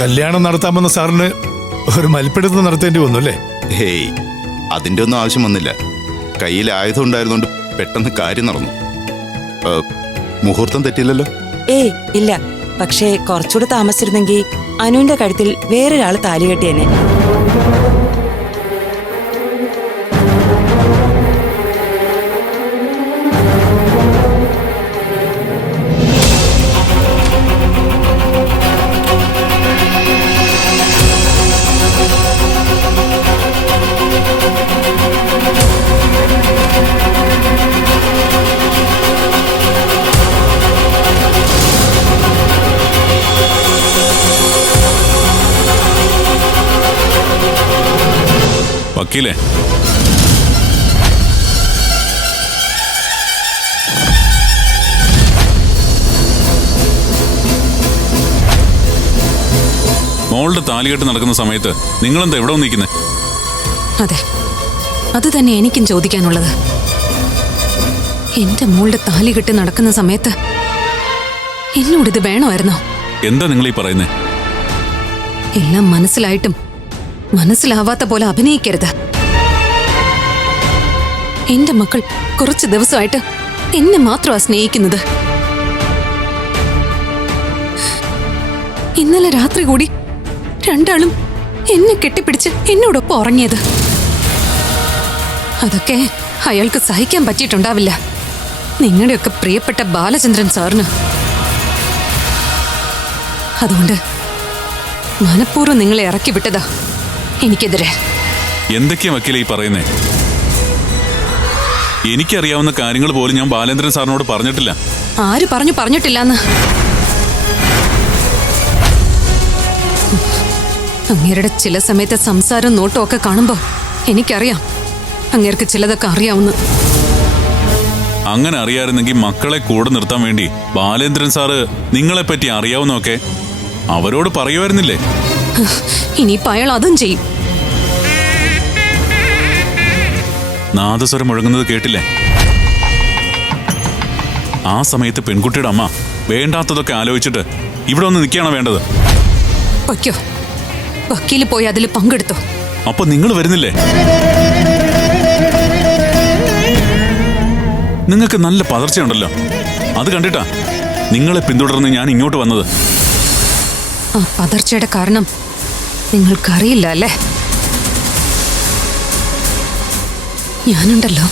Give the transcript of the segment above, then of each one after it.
കല്യാണം നടത്താമെന്ന സാറിന് ഒരു മൽപ്പിടുത്തം നടത്തേണ്ടി വന്നു അല്ലേ? ഹേയ്, അതിൻ്റെ ഒന്നും ആവശ്യം വന്നില്ല. കയ്യിൽ ആയുധം ഉണ്ടായിരുന്നോണ്ട് പെട്ടെന്ന് കാര്യം നടന്നു. മുഹൂർത്തം തെറ്റില്ലല്ലോ? ഏയ് ഇല്ല. പക്ഷേ കുറച്ചുകൂടെ താമസിച്ചിരുന്നെങ്കിൽ അനുവിന്റെ കഴുത്തിൽ വേറൊരാൾ താലി കെട്ടിയെന്നെ. വക്കീലേ, മോളുടെ താലികെട്ട് നടക്കുന്ന സമയത്ത് നിങ്ങളെന്താ എവിടെ നിൽക്കുന്നത്? അതെ, അത് തന്നെ എനിക്കും ചോദിക്കാനുള്ളത്. എന്റെ മോളുടെ താലികെട്ട് നടക്കുന്ന സമയത്ത് എന്നോടിത് വേണമായിരുന്നോ? എന്താ നിങ്ങളീ പറയുന്നേ? എല്ലാം മനസ്സിലായിട്ടും മനസ്സിലാവാത്ത പോലെ അഭിനയിക്കരുത്. എന്റെ മക്കൾ കുറച്ച് ദിവസമായിട്ട് എന്നെ മാത്രമാ സ്നേഹിക്കുന്നത്. ഇന്നലെ രാത്രി കൂടി രണ്ടാളും എന്നെ കെട്ടിപ്പിടിച്ച് എന്നോടൊപ്പം ഉറങ്ങിയത്. അതൊക്കെ അയാൾക്ക് സഹിക്കാൻ പറ്റിയിട്ടുണ്ടാവില്ല, നിങ്ങളുടെയൊക്കെ പ്രിയപ്പെട്ട ബാലചന്ദ്രൻ സാറിന്. അതുകൊണ്ട് മനഃപൂർവ്വം നിങ്ങളെ ഇറക്കി വിട്ടതാ എനിക്കെതിരെ. എന്തൊക്കെയാ വക്കീലേ ഈ പറയുന്നേ? എനിക്കറിയാവുന്ന കാര്യങ്ങൾ പോലും ഞാൻ ബാലേന്ദ്രൻ സാറിനോട് പറഞ്ഞിട്ടില്ല. ആര് പറഞ്ഞിട്ടില്ലാന്ന്? അങ്ങേരുടെ ചില സമയത്തെ സംസാരം നോട്ടവും ഒക്കെ കാണുമ്പോ എനിക്കറിയാം അങ്ങേർക്ക് ചിലതൊക്കെ അറിയാവുന്ന. അങ്ങനെ അറിയാമായിരുന്നെങ്കിൽ മക്കളെ കൂടെ നിർത്താൻ വേണ്ടി ബാലേന്ദ്രൻ സാറ് നിങ്ങളെപ്പറ്റി അറിയാവുന്നൊക്കെ അവരോട് പറയുമായിരുന്നില്ലേ? ഇനിയിപ്പോ അയാൾ അതും ചെയ്യും. നാദസ്വരം മുഴങ്ങുന്നത് കേട്ടില്ലേ? ആ സമയത്ത് പെൺകുട്ടിയുടെ അമ്മ വേണ്ടാത്തതൊക്കെ ആലോചിച്ചിട്ട് ഇവിടെ ഒന്ന് നിൽക്കുകയാണോ വേണ്ടത്? വയ്ക്കോ, വക്കീല് പോയി അതിൽ പങ്കെടുത്തോ. അപ്പൊ നിങ്ങൾ വരുന്നില്ലേ? നിങ്ങൾക്ക് നല്ല പതർച്ചയുണ്ടല്ലോ, അത് കണ്ടിട്ടാ നിങ്ങളെ പിന്തുടർന്ന് ഞാൻ ഇങ്ങോട്ട് വന്നത്. ആ പതർച്ചയുടെ കാരണം നിങ്ങൾക്കറിയില്ല അല്ലേ? ഞാനുണ്ടല്ലോ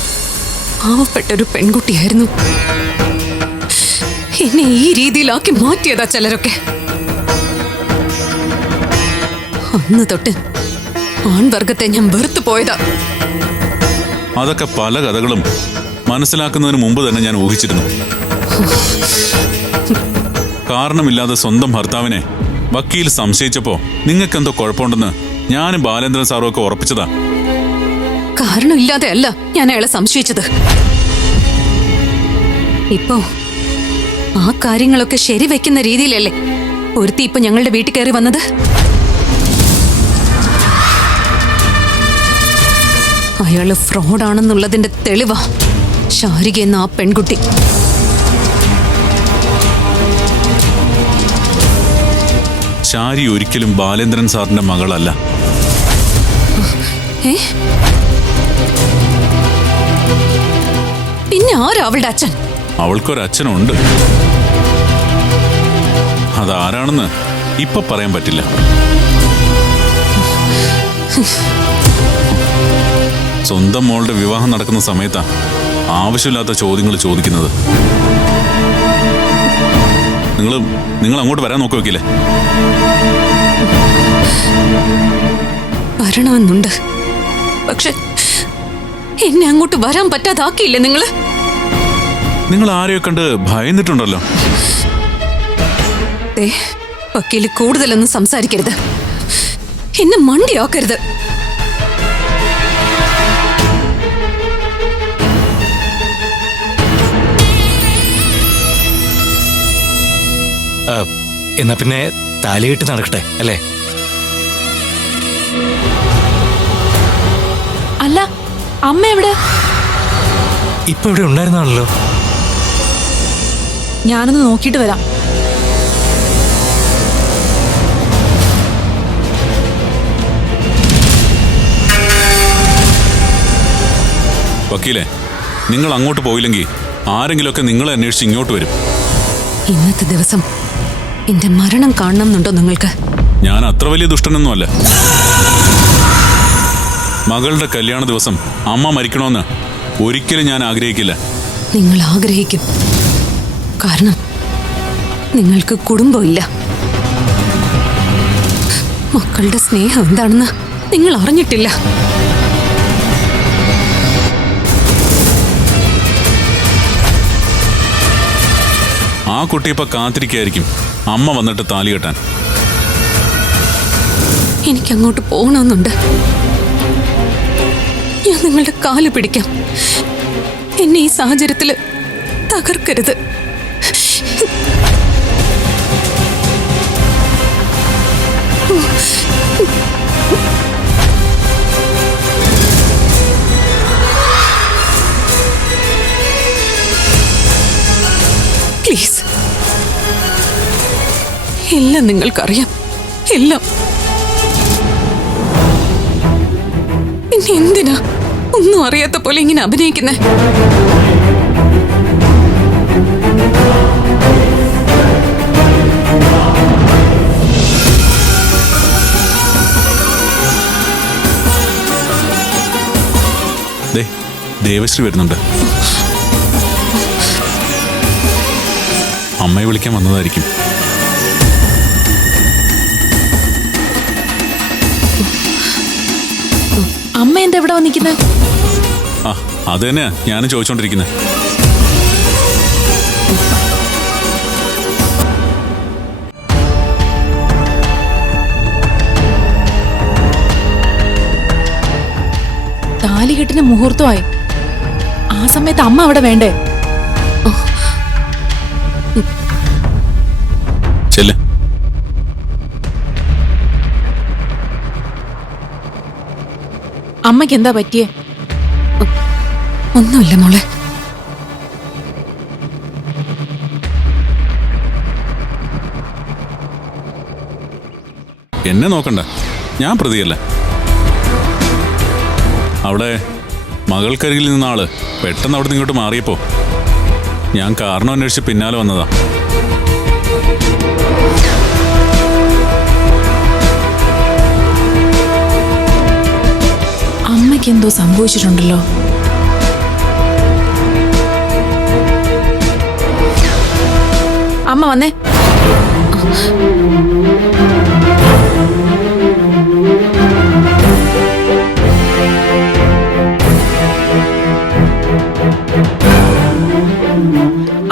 പാവപ്പെട്ടൊരു പെൺകുട്ടിയായിരുന്നു. എന്നെ ഈ രീതിയിലാക്കി മാറ്റിയതാ ചിലരൊക്കെ. അന്ന് തൊട്ട് ആൺവർഗത്തെ ഞാൻ വെറുത്തു പോയതാ. അതൊക്കെ പല കഥകളും മനസ്സിലാക്കുന്നതിന് മുമ്പ് തന്നെ ഞാൻ ഊഹിച്ചിരുന്നു. കാരണമില്ലാതെ സ്വന്തം ഭർത്താവിനെ വക്കീൽ സംശയിച്ചപ്പോ നിങ്ങൾക്കെന്തോ കുഴപ്പമുണ്ടെന്ന് ഞാനും ബാലേന്ദ്രൻ സാറും ഒക്കെ ഉറപ്പിച്ചതാ. കാരണമില്ലാതെ അല്ല ഞാൻ അയാളെ സംശയിച്ചത്. ഇപ്പോ ആ കാര്യങ്ങളൊക്കെ ശരിവെക്കുന്ന രീതിയിലല്ലേ ഒരുത്തി ഇപ്പൊ ഞങ്ങളുടെ വീട്ടിൽ കയറി വന്നത്. അയാള് ഫ്രോഡാണെന്നുള്ളതിന്റെ തെളിവാ ശാരിക എന്ന ആ പെൺകുട്ടി. ശാരി ഒരിക്കലും ബാലേന്ദ്രൻ സാറിന്റെ മകളല്ല. പിന്നെ ആരാ അവളുടെ അച്ഛൻ? അവൾക്കൊരച്ഛനുണ്ട്. അതാരാണെന്ന് ഇപ്പൊ പറയാൻ പറ്റില്ല. സ്വന്തം മോളുടെ വിവാഹം നടക്കുന്ന സമയത്താ ആവശ്യമില്ലാത്ത ചോദ്യങ്ങൾ ചോദിക്കുന്നത്. നിങ്ങൾ അങ്ങോട്ട് വരാൻ നോക്കി വെക്കില്ലേ? വരണമെന്നുണ്ട്, പക്ഷെ എന്നെ അങ്ങോട്ട് വരാൻ പറ്റാതാക്കിയില്ലേ നിങ്ങള്? നിങ്ങൾ ആരെയോ കണ്ട് ഭയന്നിട്ടുണ്ടല്ലോ. വക്കീല് കൂടുതലൊന്നും സംസാരിക്കരുത്, എന്നെ മണ്ടിയാക്കരുത്. എന്നാ പിന്നെ താലികെട്ട് നടക്കട്ടെ അല്ലേ? അല്ല, അമ്മ എവിടെ? ഇപ്പൊ ഇവിടെ ഉണ്ടായിരുന്നാണല്ലോ. ഞാനൊന്ന് നോക്കിയിട്ട് വരാം. വക്കീലെ, നിങ്ങൾ അങ്ങോട്ട് പോയില്ലെങ്കിൽ ആരെങ്കിലുമൊക്കെ നിങ്ങളെ അന്വേഷിച്ച് ഇങ്ങോട്ട് വരും. ഇന്നത്തെ ദിവസം എന്റെ മരണം കാണണമെന്നുണ്ടോ നിങ്ങൾക്ക്? ഞാൻ അത്ര വലിയ ദുഷ്ടനൊന്നുമല്ല. മകളുടെ കല്യാണ ദിവസം അമ്മ മരിക്കണമെന്ന് ഒരിക്കലും ഞാൻ ആഗ്രഹിക്കില്ല. നിങ്ങൾ ആഗ്രഹിക്കും. കാരണം നിങ്ങൾക്ക് കുടുംബമില്ല. മക്കളുടെ സ്നേഹം എന്താണെന്ന് നിങ്ങൾ അറിഞ്ഞിട്ടില്ല. ആ കുട്ടി ഇപ്പൊ കാത്തിരിക്കായിരിക്കും അമ്മ വന്നിട്ട് താലി കെട്ടാൻ. എനിക്കങ്ങോട്ട് പോകണമെന്നുണ്ട്. ഞാൻ നിങ്ങളുടെ കാല് പിടിക്കാം. എന്നെ ഈ സാഹചര്യത്തിൽ തകർക്കരുത്. പ്ലീസ്. എല്ലാം നിങ്ങൾക്കറിയാം. എല്ലാം. പിന്നെ എന്തിനാ ഒന്നും അറിയാത്ത പോലെ ഇങ്ങനെ അഭിനയിക്കുന്നേ? ദേവശ്രീ വരുന്നുണ്ട്. അമ്മയെ വിളിക്കാൻ വന്നതായിരിക്കും. അമ്മ എന്താ ഇവിടെ വന്നിരിക്കുന്നത്? ആ, അത് തന്നെയാ ഞാനും ചോദിച്ചോണ്ടിരിക്കുന്നത്. താലികെട്ടിന് മുഹൂർത്തമായി. ആ സമയത്ത് അമ്മ അവിടെ വേണ്ടേ? ചെല്ല്. അമ്മയ്ക്ക് എന്താ പറ്റിയേ? ഒന്നുമില്ല മോളെ. എന്നെ നോക്കണ്ട, ഞാൻ പ്രതിയല്ല. അവിടെ മകൾക്കരികിൽ നിന്ന ആള് പെട്ടെന്ന് അവിടെ നിന്ന് ഇങ്ങോട്ട് മാറിയപ്പോ ഞാൻ കാരണം അന്വേഷിച്ച് പിന്നാലെ വന്നതാ. അമ്മയ്ക്ക് എന്തോ സംഭവിച്ചിട്ടുണ്ടല്ലോ. അമ്മ വന്നേ.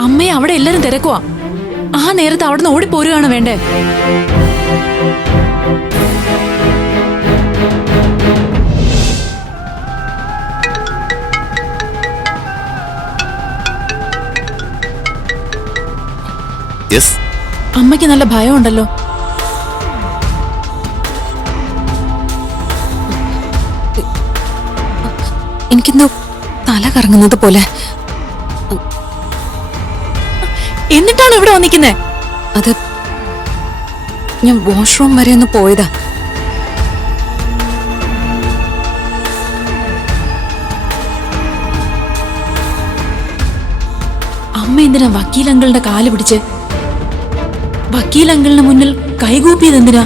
അമ്മയെ അവിടെ എല്ലാരും തിരക്കുവാ. ആ നേരത്ത് അവിടുന്ന് ഓടിപ്പോരുകയാണ് വേണ്ടേ? അമ്മയ്ക്ക് നല്ല ഭയമുണ്ടല്ലോ. എനിക്കെന്തോ തല കറങ്ങുന്നത് പോലെ. എന്നിട്ടാണ് ഇവിടെ വന്നിരിക്കുന്നേ? അത് ഞാൻ വാഷ്റൂം വരെ ഒന്ന് പോയതാ. അമ്മ എന്തിനാ വക്കീലങ്കളുടെ കാല് പിടിച്ച് വക്കീലങ്കളിന് മുന്നിൽ കൈകൂപ്പിയത് എന്തിനാ?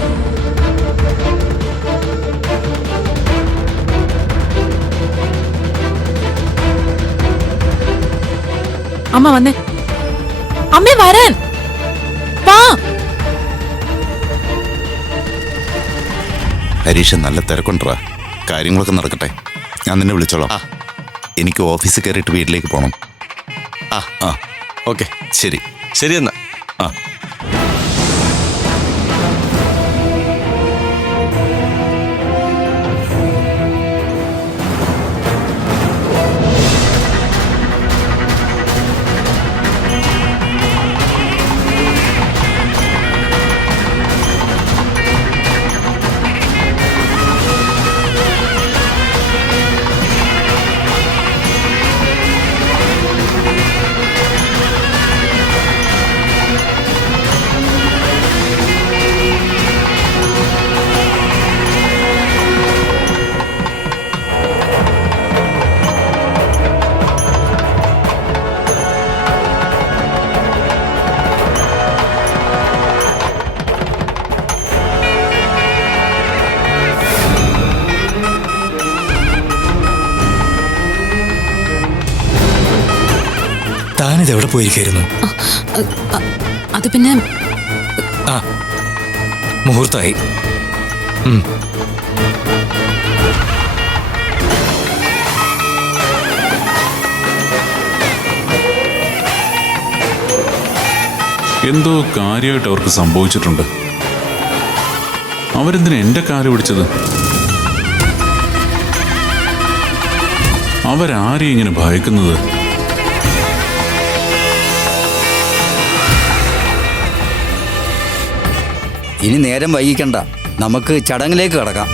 അമ്മ വന്നേ. അമ്മേ വരാൻ വാ. ഹരീഷ്, നല്ല തിരക്കുണ്ടാ. കാര്യങ്ങളൊക്കെ നടക്കട്ടെ. ഞാൻ നിന്നെ വിളിച്ചോളാം. എനിക്ക് ഓഫീസിൽ കയറിയിട്ട് വീട്ടിലേക്ക് പോകണം. ഓക്കെ, ശരി. ശരി എന്നാ. ആ. ഇത് എവിടെ പോയിരിക്കായിരുന്നു? അത് പിന്നെ ആ, മുഹൂർത്തായി. എന്തോ കാര്യമായിട്ട് അവർക്ക് സംഭവിച്ചിട്ടുണ്ട്. അവരെന്തിനാ എന്റെ കാല് പിടിച്ചത്? അവരാരെയും ഇങ്ങനെ ഭയക്കുന്നത്? ഇനി നേരം വൈകിക്കണ്ട, നമുക്ക് ചടങ്ങിലേക്ക് കടക്കാം.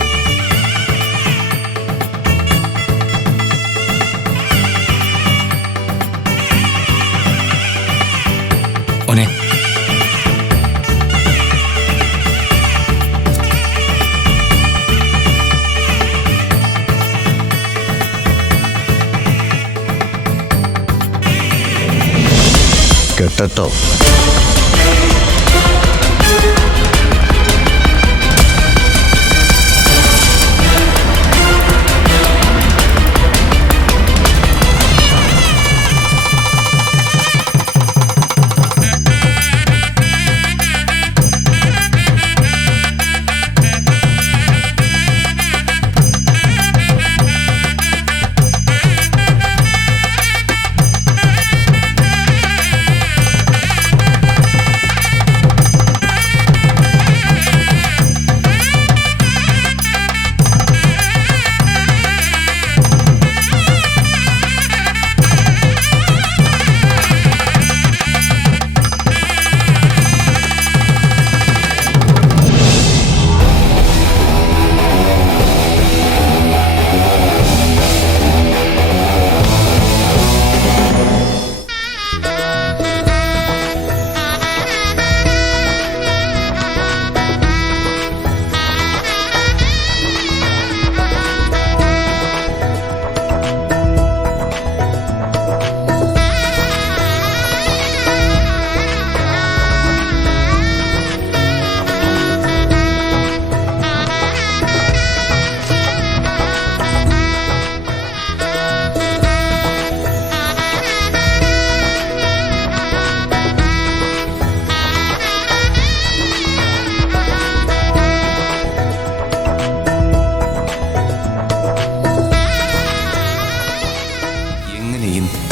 ഓനെ, കേട്ടോ?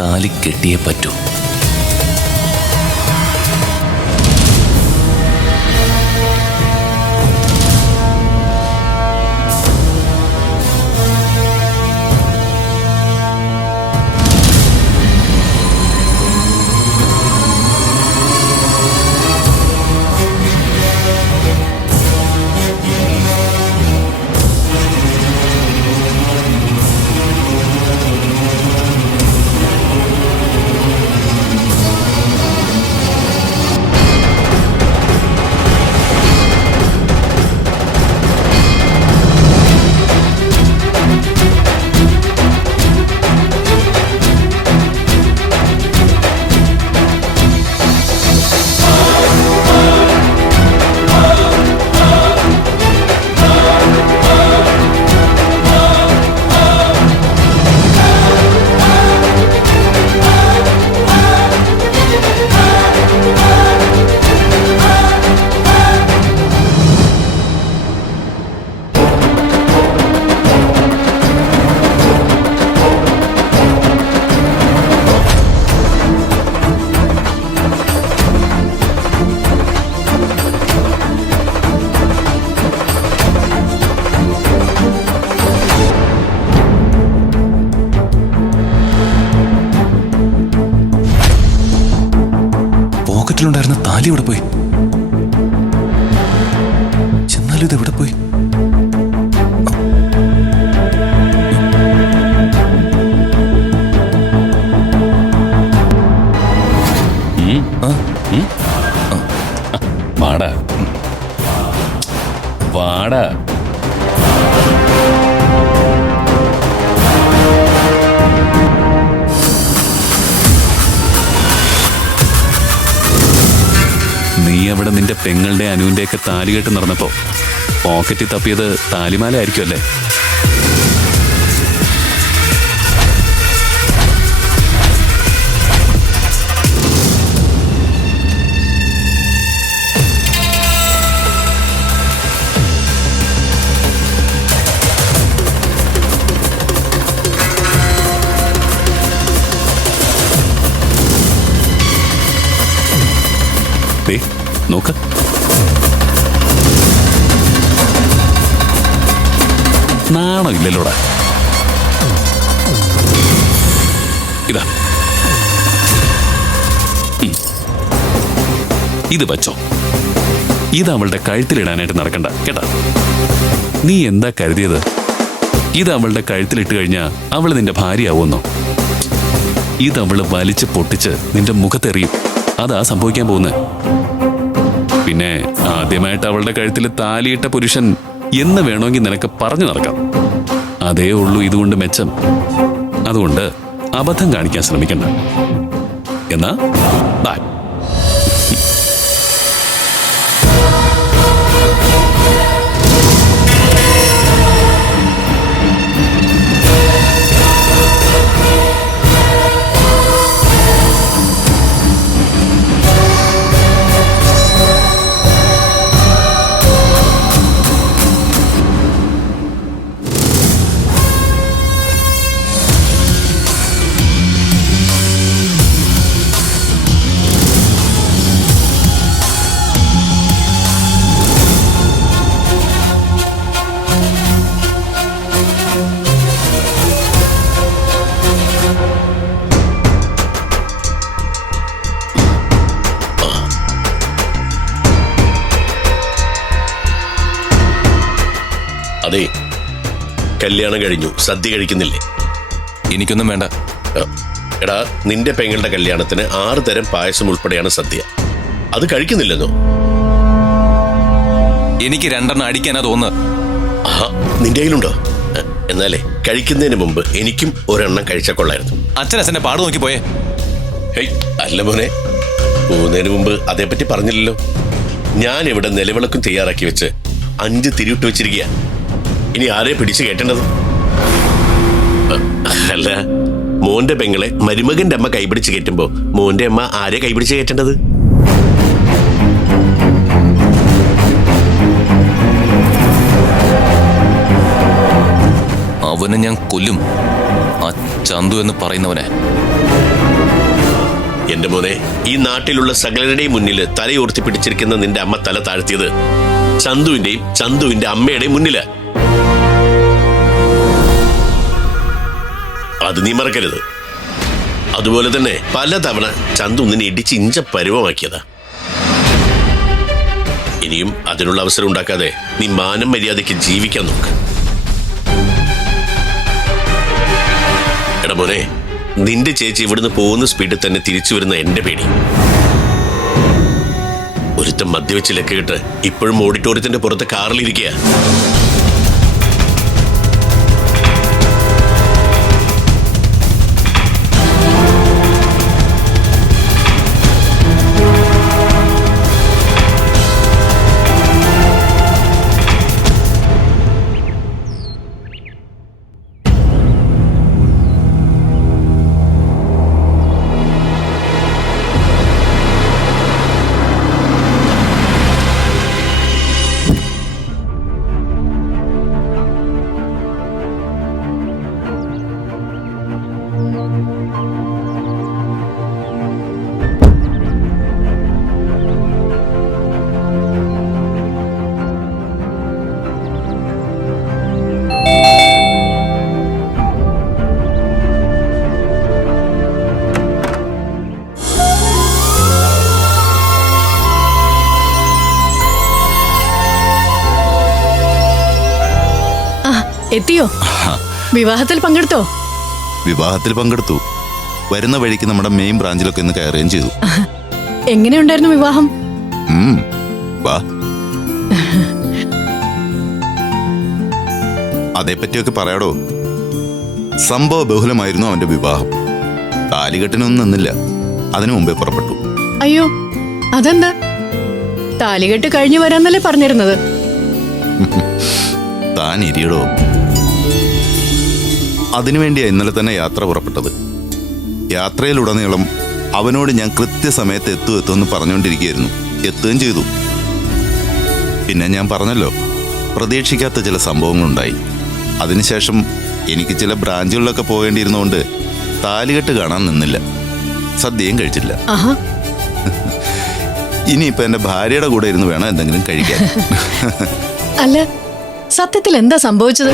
താലി കെട്ടിയേ പറ്റൂ. പോക്കറ്റിലുണ്ടായിരുന്ന താലി എവിടെ പോയി? ചെന്നാലും ഇത് എവിടെ പോയി? വാടാ വാടാ. നീ അവിടെ നിന്റെ പെങ്ങളുടെ അനുവിന്റെ ഒക്കെ താലികെട്ട് നടന്നപ്പോ പോക്കറ്റിൽ തപ്പിയത് താലിമാല ആയിരിക്കും അല്ലേ? നോക്ക്. നാണം ഇല്ലല്ലോടാ. ഇതാ, ഇത് വച്ചോ. ഇത് അവളുടെ കഴുത്തിലിടാനായിട്ട് നടക്കണ്ട കേട്ടാ. നീ എന്താ കരുതിയത്? ഇത് അവളുടെ കഴുത്തിലിട്ട് കഴിഞ്ഞാൽ അവള് നിന്റെ ഭാര്യയാവുമെന്നോ? ഇത് അവള് വലിച്ച് പൊട്ടിച്ച് നിന്റെ മുഖത്തെറിയും. അതാ സംഭവിക്കാൻ പോകുന്നത്. പിന്നെ ആദ്യമായിട്ട് അവളുടെ കഴുത്തിൽ താലിയിട്ട പുരുഷൻ എന്ന് വേണമെങ്കിൽ നിനക്ക് പറഞ്ഞു നടക്കാം. അതേ ഉള്ളൂ ഇതുകൊണ്ട് മെച്ചം. അതുകൊണ്ട് അബദ്ധം കാണിക്കാൻ ശ്രമിക്കണ്ട. എന്നാ ബൈ. അതെ, കല്യാണം കഴിഞ്ഞു, സദ്യ കഴിക്കുന്നില്ലേ? എനിക്കൊന്നും വേണ്ട. എടാ, നിന്റെ പെങ്ങളുടെ കല്യാണത്തിന് 6 തരം പായസം ഉൾപ്പെടെയാണ് സദ്യ. അത് കഴിക്കുന്നില്ലെന്നോ? എനിക്ക് 2 അടിക്കാനാ തോന്നുന്നത്. ആഹാ, നിന്റെ കയ്യിലുണ്ടോ? എന്നാലേ കഴിക്കുന്നതിന് മുമ്പ് എനിക്കും ഒരെണ്ണം കഴിച്ചാൽ കൊള്ളായിരുന്നു. അച്ഛനെ പാട് നോക്കി പോയേ. ഹേയ്, അല്ല മോനെ, പോകുന്നതിന് മുമ്പ് അതേപ്പറ്റി പറഞ്ഞില്ലല്ലോ. ഞാൻ ഇവിടെ നിലവിളക്കും തയ്യാറാക്കി വെച്ച് 5 തിരിവിട്ട് വെച്ചിരിക്കുക. ഇനി ആരെ പിടിച്ച് കേട്ടേണ്ടത്? അല്ല, മോന്റെ പെങ്ങളെ മരുമകന്റെ അമ്മ കൈപിടിച്ച് കയറ്റുമ്പോ മോന്റെ അമ്മ ആരെ കൈപിടിച്ച് കയറ്റേണ്ടത്? അവനെ ഞാൻ കൊല്ലും, ആ ചന്തു എന്ന് പറയുന്നവനെ. എന്റെ മോനെ, ഈ നാട്ടിലുള്ള സകലരുടെയും മുന്നിൽ തലയോർത്തി പിടിച്ചിരിക്കുന്ന നിന്റെ അമ്മ തല താഴ്ത്തിയത് ചന്തുവിന്റെയും ചന്തുവിന്റെ അമ്മയുടെയും മുന്നില്. അത് നീ മറക്കരുത്. അതുപോലെ തന്നെ പലതവണ ചന്തു നിന്നെ ഇടിച്ച് ഇഞ്ച പരുവമാക്കിയതാ. ഇനിയും അതിനുള്ള അവസരം ഉണ്ടാക്കാതെ നീ മാനം മര്യാദയ്ക്ക് ജീവിക്കാൻ നോക്ക്. എടാ മോനെ, നിന്റെ ചേച്ചി ഇവിടുന്ന് പോകുന്ന സ്പീഡിൽ തന്നെ തിരിച്ചു വരുന്ന എന്റെ പേടി. ഒരുത്തം മദ്യവെച്ച് ലക്കിട്ട് ഇപ്പോഴും ഓഡിറ്റോറിയത്തിന്റെ പുറത്ത് കാറിലിരിക്കുക. എത്തിയോ? വിവാഹത്തിൽ പങ്കെടുത്തോ? വിവാഹത്തിൽ പങ്കെടുത്തു. വരുന്ന വഴിക്ക് നമ്മുടെ മെയിൻ ബ്രാഞ്ചിലൊക്കെ ഒന്ന് കയറുകയും ചെയ്തു. എങ്ങനെയുണ്ടായിരുന്നു വിവാഹം? വാ, അതേപ്പറ്റിയൊക്കെ പറയാടോ. സംഭവ ബഹുലമായിരുന്നു അവന്റെ വിവാഹം. താലികെട്ടിനൊന്നും നിന്നില്ല, അതിനു മുമ്പേ പുറപ്പെട്ടു. അയ്യോ, അതെന്താ? താലികെട്ട് കഴിഞ്ഞു വരാന്നല്ലേ പറഞ്ഞിരുന്നത്? താൻ ഇരിയടോ. അതിനുവേണ്ടിയാ ഇന്നലെ തന്നെ യാത്ര പുറപ്പെട്ടത്. യാത്രയിലുടനീളം അവനോട് ഞാൻ കൃത്യസമയത്ത് എത്തുമെന്ന് പറഞ്ഞുകൊണ്ടിരിക്കുകയായിരുന്നു. എത്തുകയും ചെയ്തു. പിന്നെ ഞാൻ പറഞ്ഞല്ലോ, പ്രതീക്ഷിക്കാത്ത ചില സംഭവങ്ങളുണ്ടായി. അതിനുശേഷം എനിക്ക് ചില ബ്രാഞ്ചുകളിലൊക്കെ പോകേണ്ടിയിരുന്നുകൊണ്ട് താലികെട്ട് കാണാൻ നിന്നില്ല, സദ്യയും കഴിച്ചില്ല. ഇനിയിപ്പോ എന്റെ ഭാര്യയുടെ കൂടെ ഇരുന്ന് വേണം എന്തെങ്കിലും കഴിക്കാൻ. അല്ല, സത്യത്തിൽ എന്താ സംഭവിച്ചത്?